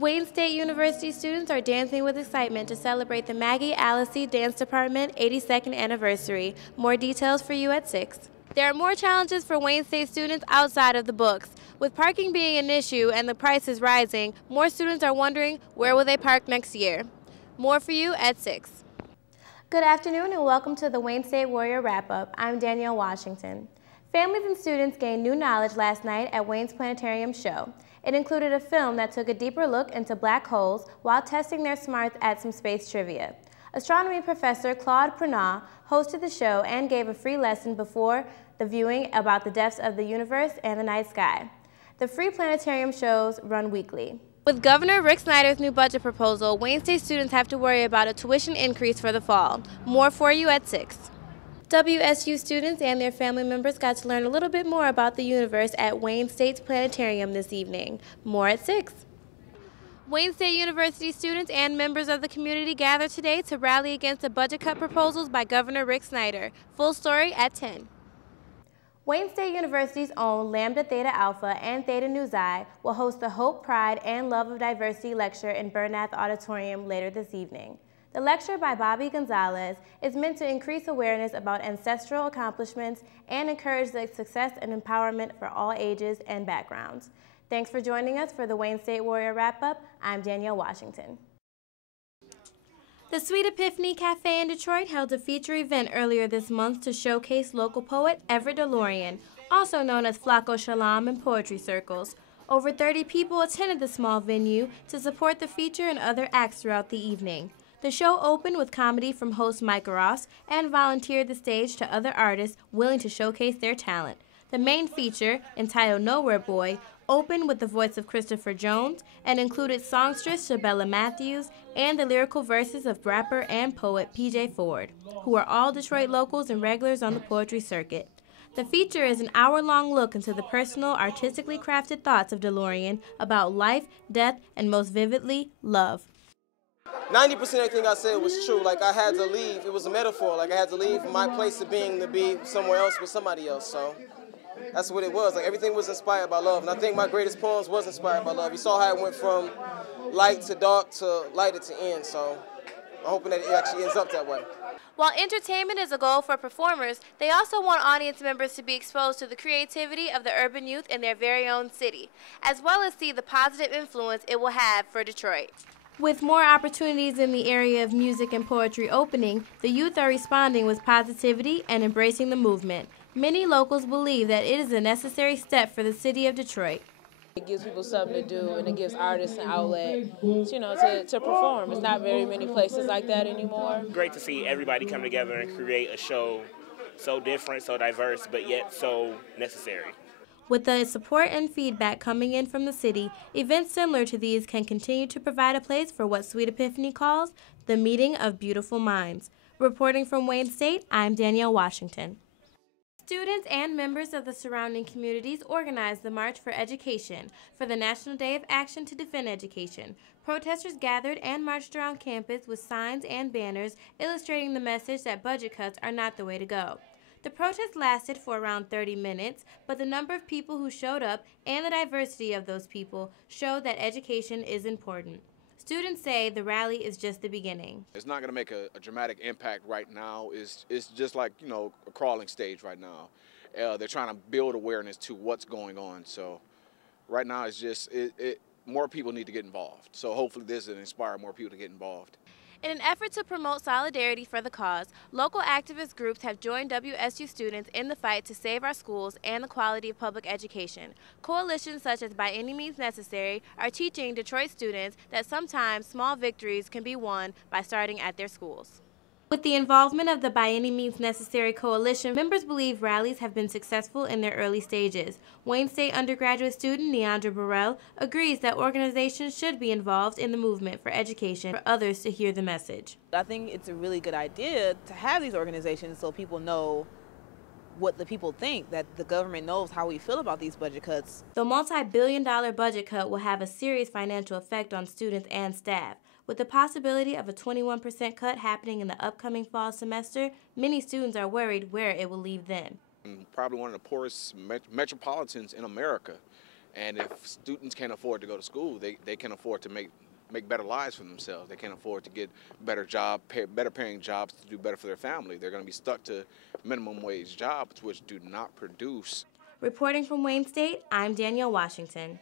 Wayne State University students are dancing with excitement to celebrate the Maggie Allisey Dance Department 82nd anniversary. More details for you at 6. There are more challenges for Wayne State students outside of the books. With parking being an issue and the prices rising, more students are wondering where will they park next year. More for you at 6. Good afternoon and welcome to the Wayne State Warrior Wrap-Up. I'm Danielle Washington. Families and students gained new knowledge last night at Wayne's Planetarium show. It included a film that took a deeper look into black holes while testing their smarts at some space trivia. Astronomy professor Claude Prenat hosted the show and gave a free lesson before the viewing about the depths of the universe and the night sky. The free planetarium shows run weekly. With Governor Rick Snyder's new budget proposal, Wayne State students have to worry about a tuition increase for the fall. More for you at 6. WSU students and their family members got to learn a little bit more about the universe at Wayne State's Planetarium this evening. More at 6. Wayne State University students and members of the community gathered today to rally against the budget cut proposals by Governor Rick Snyder. Full story at 10. Wayne State University's own Lambda Theta Alpha and Theta Nu Xi will host the Hope, Pride, and Love of Diversity lecture in Bernath Auditorium later this evening. The lecture by Bobby Gonzalez is meant to increase awareness about ancestral accomplishments and encourage the success and empowerment for all ages and backgrounds. Thanks for joining us for the Wayne State Warrior Wrap-Up. I'm Danielle Washington. The Sweet Epiphany Cafe in Detroit held a feature event earlier this month to showcase local poet Everett DeLorean, also known as Flacco Shalom in poetry circles. Over 30 people attended the small venue to support the feature and other acts throughout the evening. The show opened with comedy from host Mike Ross and volunteered the stage to other artists willing to showcase their talent. The main feature, entitled Nowhere Boy, opened with the voice of Christopher Jones and included songstress Shabella Matthews and the lyrical verses of rapper and poet P.J. Ford, who are all Detroit locals and regulars on the poetry circuit. The feature is an hour-long look into the personal, artistically crafted thoughts of DeLorean about life, death, and most vividly, love. 90% of everything I said was true. Like, I had to leave. It was a metaphor. Like, I had to leave from my place of being to be somewhere else with somebody else. So that's what it was. Like, everything was inspired by love. And I think my greatest poems was inspired by love. You saw how it went from light to dark to lighter to end. So I'm hoping that it actually ends up that way. While entertainment is a goal for performers, they also want audience members to be exposed to the creativity of the urban youth in their very own city, as well as see the positive influence it will have for Detroit. With more opportunities in the area of music and poetry opening, the youth are responding with positivity and embracing the movement. Many locals believe that it is a necessary step for the city of Detroit. It gives people something to do, and it gives artists an outlet, to perform. It's not very many places like that anymore. Great to see everybody come together and create a show so different, so diverse, but yet so necessary. With the support and feedback coming in from the city, events similar to these can continue to provide a place for what Sweet Epiphany calls the meeting of beautiful minds. Reporting from Wayne State, I'm Danielle Washington. Students and members of the surrounding communities organized the March for Education for the National Day of Action to Defend Education. Protesters gathered and marched around campus with signs and banners illustrating the message that budget cuts are not the way to go. The protest lasted for around 30 minutes, but the number of people who showed up and the diversity of those people showed that education is important. Students say the rally is just the beginning. It's not going to make a dramatic impact right now. It's just like, a crawling stage right now. They're trying to build awareness to what's going on. So right now it's just, more people need to get involved. So hopefully this will inspire more people to get involved. In an effort to promote solidarity for the cause, local activist groups have joined WSU students in the fight to save our schools and the quality of public education. Coalitions such as By Any Means Necessary are teaching Detroit students that sometimes small victories can be won by starting at their schools. With the involvement of the By Any Means Necessary coalition, members believe rallies have been successful in their early stages. Wayne State undergraduate student Neandra Burrell agrees that organizations should be involved in the movement for education for others to hear the message. I think it's a really good idea to have these organizations so people know what the people think, that the government knows how we feel about these budget cuts. The multi-billion-dollar budget cut will have a serious financial effect on students and staff. With the possibility of a 21% cut happening in the upcoming fall semester, many students are worried where it will leave them. Probably one of the poorest metropolitans in America. And if students can't afford to go to school, they can afford to make better lives for themselves. They can't afford to get better paying jobs to do better for their family. They're going to be stuck to minimum wage jobs, which do not produce. Reporting from Wayne State, I'm Danielle Washington.